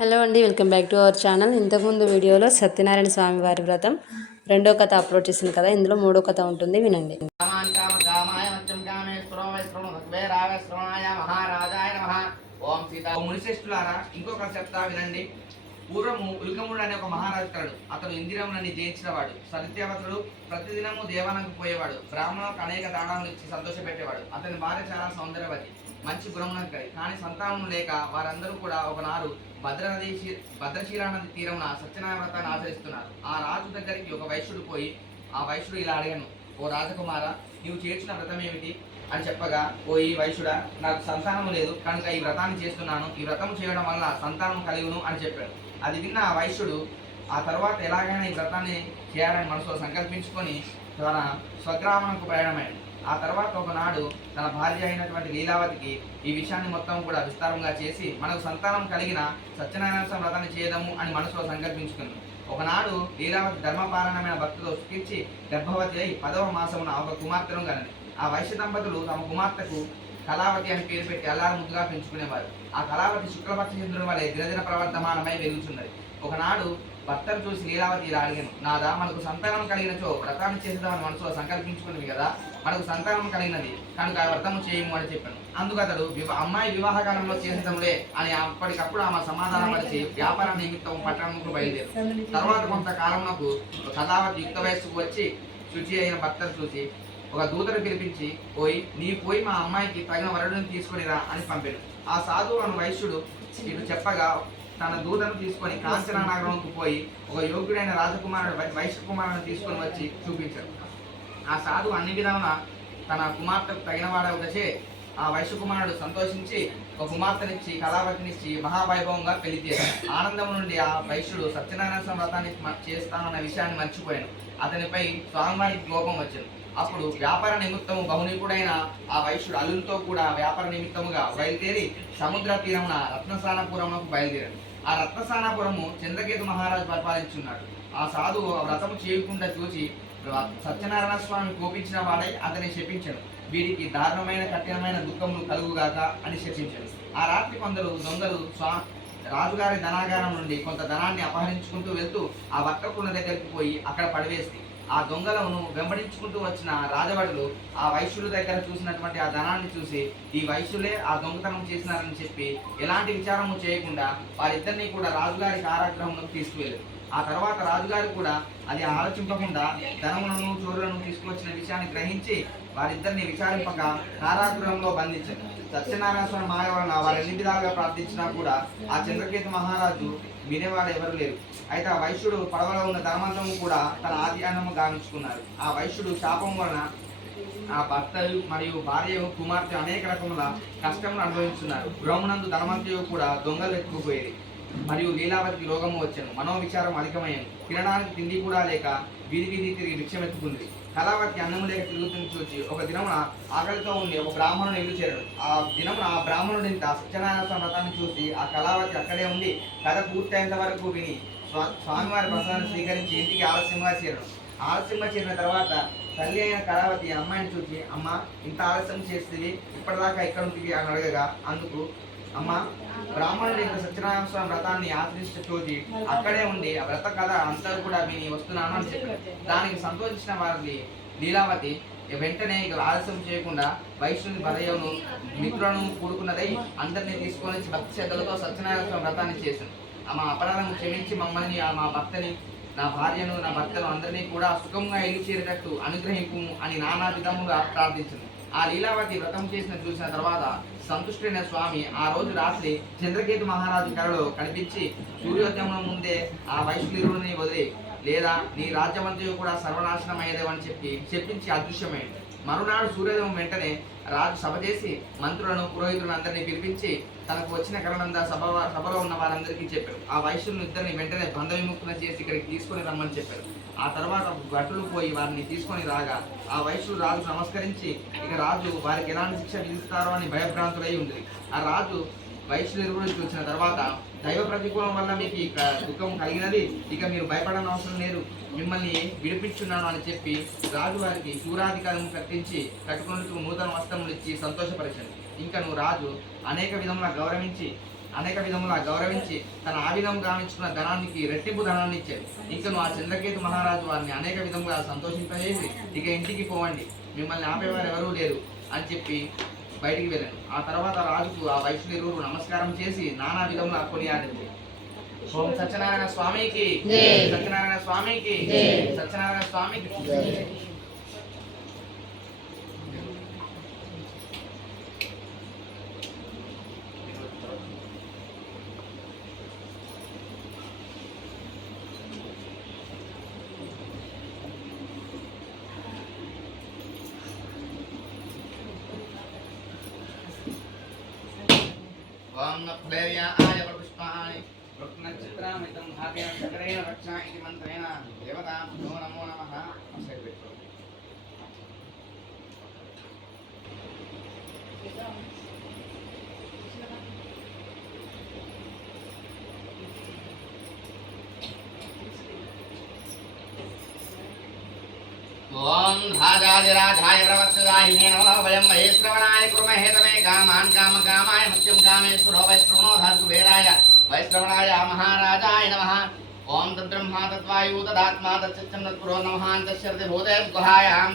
Hello అండి welcome back to our channel. ఇంతకుముందు వీడియోలో సత్యనారాయణ స్వామి వారి వ్రతం రెండో కథ అప్లోడ్ చేసింది కదా ఇందులో మూడో కథ ఉంటుంది వినండి. ఓం సీత మునిశ్రేష్ఠులారా ఇంకొక చెప్తా వినండి. పూర్వము ఉల్కముడు అనే ఒక మహారాజు కలడు అతను ఇందిరములని జయించిన వాడు సత్యవతుడు ప్రతిదినము దేవాలకు పోయేవాడు. బ్రాహ్మణులకు అనేక దానాలు ఇచ్చి సంతోషపెట్టేవాడు. అతని భార్య చాలా సౌందర్యవతి. మంచి గుణమున కలిగి కానీ సంతానం లేక వారందరూ కూడా ఒకనాడు భద్రనది శీ- భద్రశీలా నది తీరమున సత్యనారాయణ వ్రతాన్ని ఆచరిస్తున్నారు ఆ రాజు దగ్గరికి ఒక వైశ్యుడు పోయి ఆ వైశ్యుడు ఇలా అడిగాను ఓ రాజకుమార నీవు చేర్చిన వ్రతం ఏమిటి? అని చెప్పగా ఓ ఈ వైశ్యుడా నాకు సంతానం లేదు కనుక ఈ వ్రతాన్ని చేస్తున్నాను. ఈ వ్రతం చేయడం వల్ల సంతానం కలిగును అని చెప్పాడు. అది విన్న ఆ వైశ్యుడు ఆ తర్వాత ఎలాగైనా ఈ వ్రతాన్ని చేయాలని మనసులో సంకల్పించుకొని తన స్వగ్రామంకు ప్రయాణమైంది ఆ తర్వాత ఒకనాడు తన భార్య అయినటువంటి లీలావతికి ఈ విషయాన్ని మొత్తం కూడా విస్తారంగా చేసి మనకు సంతానం కలిగిన సత్యనారాయణ స్వామి వ్రతాన్ని చేయదము అని మనసులో సంకల్పించుకుంది ఒకనాడు లీలావతి ధర్మపాలనమైన భక్తితో సుఖించి గర్భవతి అయి పదవ మాసమున ఒక కుమార్తెను కనది ఆ వైశ్య దంపతులు తమ కుమార్తెకు కళావతి అని పేరు పెట్టి అల్లారు ముద్దుగా పెంచుకునేవారు. ఆ కళావతి శుక్లపక్ష చంద్రుని వలె దినదిన ప్రవర్ధమానమై వెలుగుచున్నది. ఒకనాడు భర్తను చూసి లీలావతి ఇలా అడిగాను నాదా మనకు సంతానం కలిగినచో వ్రతాన్ని చేసేదామని మనసులో సంకల్పించుకున్నది కదా మనకు సంతానం కలిగినది కనుక వ్రతము చేయము అని చెప్పాను. అందుకు అతడు అమ్మాయి వివాహ కాలంలో అని అప్పటికప్పుడు ఆమె సమాధానం పరిచి వ్యాపార నిమిత్తం పట్టణంకు బయలుదేరు తర్వాత కొంతకాలంలో కథావతి యుక్త వయస్సుకు వచ్చి శుచి అయిన భర్తను చూసి ఒక దూతను పిలిపించి పోయి నీ పోయి మా అమ్మాయికి తగిన వరుడిని తీసుకునిరా అని పంపాడు ఆ సాధువు అను వైశ్యుడు ఇటు చెప్పగా తన దూతను తీసుకొని కాంచనా నగరంకు పోయి ఒక యోగ్యుడైన రాజకుమారుడు వైశ్య కుమారుడు తీసుకొని వచ్చి చూపించాడు. ఆ సాధువు అన్ని విధాలుగా తన కుమార్తెకు తగినవాడవచ్చే ఆ వైశ్య కుమారుడు సంతోషించి ఒక కుమార్తెనిచ్చి కళావతినిచ్చి మహావైభవంగా పెళ్ళి చేశాడు. ఆనందం నుండి ఆ వైశ్యుడు సత్యనారాయణ వ్రతాన్ని చేస్తానన్న విషయాన్ని మర్చిపోయాను. అతనిపై స్వామివారికి కోపం వచ్చింది. అప్పుడు వ్యాపార నిమిత్తము బహునిపుడైన ఆ వైశ్యుడు అల్లులతో కూడా వ్యాపార నిమిత్తముగా బయలుదేరి సముద్ర తీరమున రత్నసానపురమునకు బయలుదేరాడు. ఆ రత్నసానపురము చంద్రకేతు మహారాజు పరిపాలించున్నాడు. ఆ సాధువు ఆ వ్రతము చేయకుండా చూసి సత్యనారాయణ స్వామి కోపించిన వాడై అతని శపించాడు వీరికి దారుణమైన కఠినమైన దుఃఖములు కలుగుగాక అని శపించాడు ఆ రాత్రి కొందరు దొంగలు స్వా రాజుగారి ధనాగారం నుండి కొంత ధనాన్ని అపహరించుకుంటూ వెళ్తూ ఆ వక్కకున్న దగ్గరికి పోయి అక్కడ పడివేసి ఆ దొంగలను వెంబడించుకుంటూ వచ్చిన రాజభటులు ఆ వైశ్యుల దగ్గర చూసినటువంటి ఆ ధనాన్ని చూసి ఈ వైశ్యులే ఆ దొంగతనం చేసినారని చెప్పి ఎలాంటి విచారము చేయకుండా వారిద్దరిని కూడా రాజుగారి కారాగ్రహంలోకి తీసుకువెళ్ళారు. ఆ తర్వాత రాజుగారు కూడా అది ఆలోచింపకుండా ధనములను చోరులను తీసుకువచ్చిన విషయాన్ని గ్రహించి వారిద్దరిని విచారింపక కారాగృహంలో బంధించారు సత్యనారాయణ స్వామి మాయ వలన వారు ఎన్ని విధాలుగా ప్రార్థించినా కూడా ఆ చంద్రకేతు మహారాజు వినేవాడు ఎవరు లేరు. అయితే ఆ వైశ్యుడు పడవలో ఉన్న ధనవంతము కూడా తన ఆధ్యానము గావించుకున్నారు. ఆ వైశ్యుడు శాపం వలన ఆ భర్తలు మరియు భార్య కుమార్తె అనేక రకముల కష్టములు అనుభవిస్తున్నారు గృహమునందు ధనవంతయు కూడా దొంగలు ఎత్తుకుపోయేది మరియు లీలావతికి రోగము వచ్చాను. మనోవిచారం అధికమైంది తినడానికి తిండి కూడా లేక వీధి వీధి తిరిగి భిక్షమెత్తుకుంది. కళావతి అన్నము లేక తిరుగుతున్న చూచి ఒక దినమున ఆకలితో ఉండి ఒక బ్రాహ్మణుడు ఇల్లు చేరడు. ఆ దినమున ఆ బ్రాహ్మణుడి సత్యనారాయణ స్వామి వ్రతాన్ని చూసి ఆ కళావతి అక్కడే ఉండి కథ పూర్తయినంత వరకు విని స్వా- స్వామివారి ప్రసాదాన్ని స్వీకరించి ఇంటికి ఆలస్యంగా చేరడం. ఆలస్యంగా చేరిన తర్వాత తల్లి అయిన కళావతి అమ్మాయిని చూసి అమ్మ ఇంత ఆలస్యం చేస్తుంది ఇప్పటిదాకా ఎక్కడ ఉంటుంది అని అడగగా అందుకు అమ్మ బ్రాహ్మణుడు ఇంత సత్యనారాయణ స్వామి వ్రతాన్ని ఆచరించిన చూసి అక్కడే ఉండి ఆ వ్రత కథ అంతా కూడా విని వస్తున్నాను అని చెప్పారు దానికి సంతోషించిన వారిని లీలావతి వెంటనే ఇక ఆలస్యం చేయకుండా వైష్ణుని భదయను మిత్రులను కూడుకున్నదై అందరినీ తీసుకొని భక్తి శ్రద్ధలతో సత్యనారాయణ స్వామి వ్రతాన్ని చేశాను. ఆ మా అపరాధం క్షమించి మమ్మల్ని ఆ మా భర్తని నా భార్యను నా భర్తను అందరినీ కూడా సుఖంగా ఇల్లు చేరేటట్టు అనుగ్రహింపు అని నానా విధముగా ప్రార్థించింది ఆ లీలావతి వ్రతం చేసిన చూసిన తర్వాత సంతుష్టుడైన స్వామి ఆ రోజు రాత్రి చంద్రకేతు మహారాజు కళలో కనిపించి సూర్యోదయం ముందే ఆ వైష్ణుని వదిలి లేదా నీ రాజ్యమంతయు కూడా సర్వనాశనం అయ్యేదేవని చెప్పి చెప్పించి అదృశ్యమైంది. మరునాడు సూర్యోదయం వెంటనే రాజు సభ చేసి మంత్రులను పురోహితులను అందరినీ పిలిపించి తనకు వచ్చిన కరణంద సభ సభలో ఉన్న వారందరికీ చెప్పారు ఆ వైశ్యులను ఇద్దరిని వెంటనే బంధ విముక్తులు చేసి ఇక్కడికి తీసుకొని రమ్మని చెప్పారు ఆ తర్వాత గట్టులు పోయి వారిని తీసుకొని రాగా ఆ వైశ్యుడు రాజు నమస్కరించి ఇక రాజు వారికి ఎలాంటి శిక్ష విధిస్తారో అని భయభ్రాంతులై ఉంది ఆ రాజు వైశ్యుల గురించి వచ్చిన తర్వాత దైవ ప్రతికూలం వల్ల మీకు ఇక దుఃఖం కలిగినది ఇక మీరు భయపడనవసరం అవసరం లేదు. మిమ్మల్ని విడిపించున్నాను అని చెప్పి రాజు వారికి శూరాధికారం కట్టించి కట్టుకున్నట్టు నూతన వస్త్రములు ఇచ్చి సంతోషపరిచాడు. ఇంకా నువ్వు రాజు అనేక విధముల గౌరవించి అనేక విధములా గౌరవించి తన ఆవిధం గావించుకున్న ధనానికి రెట్టింపు ధనాన్ని ఇచ్చాడు. ఇంకను ఆ చంద్రకేతు మహారాజు వారిని అనేక విధముగా సంతోషింపజేసి ఇక ఇంటికి పోవండి. మిమ్మల్ని ఆపేవారు ఎవరూ లేరు అని చెప్పి బయటికి వెళ్ళాను ఆ తర్వాత రాజుకు ఆ వైష్ణవులు నమస్కారం చేసి నానా విధములా కొనియాడింది ఓం సత్యనారాయణ స్వామికి. సత్యనారాయణ స్వామికి. సత్యనారాయణ స్వామికి. ఓం నక్లేర్యాయ పుష్పాణి చక్రేణ రక్ష ఇది మంత్రేణ దేవతాభ్యో నమో నమః నమస్కారం ओम प्रवत्सदाहिने नमः वयं महेश्रवणाय कुर्महे तमे कामान् काम मुख्यं कामेश्वरो वैश्रवणो धातुभेराय वैश्रवणाय महाराजाय नमः। ॐ तद्ब्रह्मा तद्वायु तदात्मा नमः गुहायां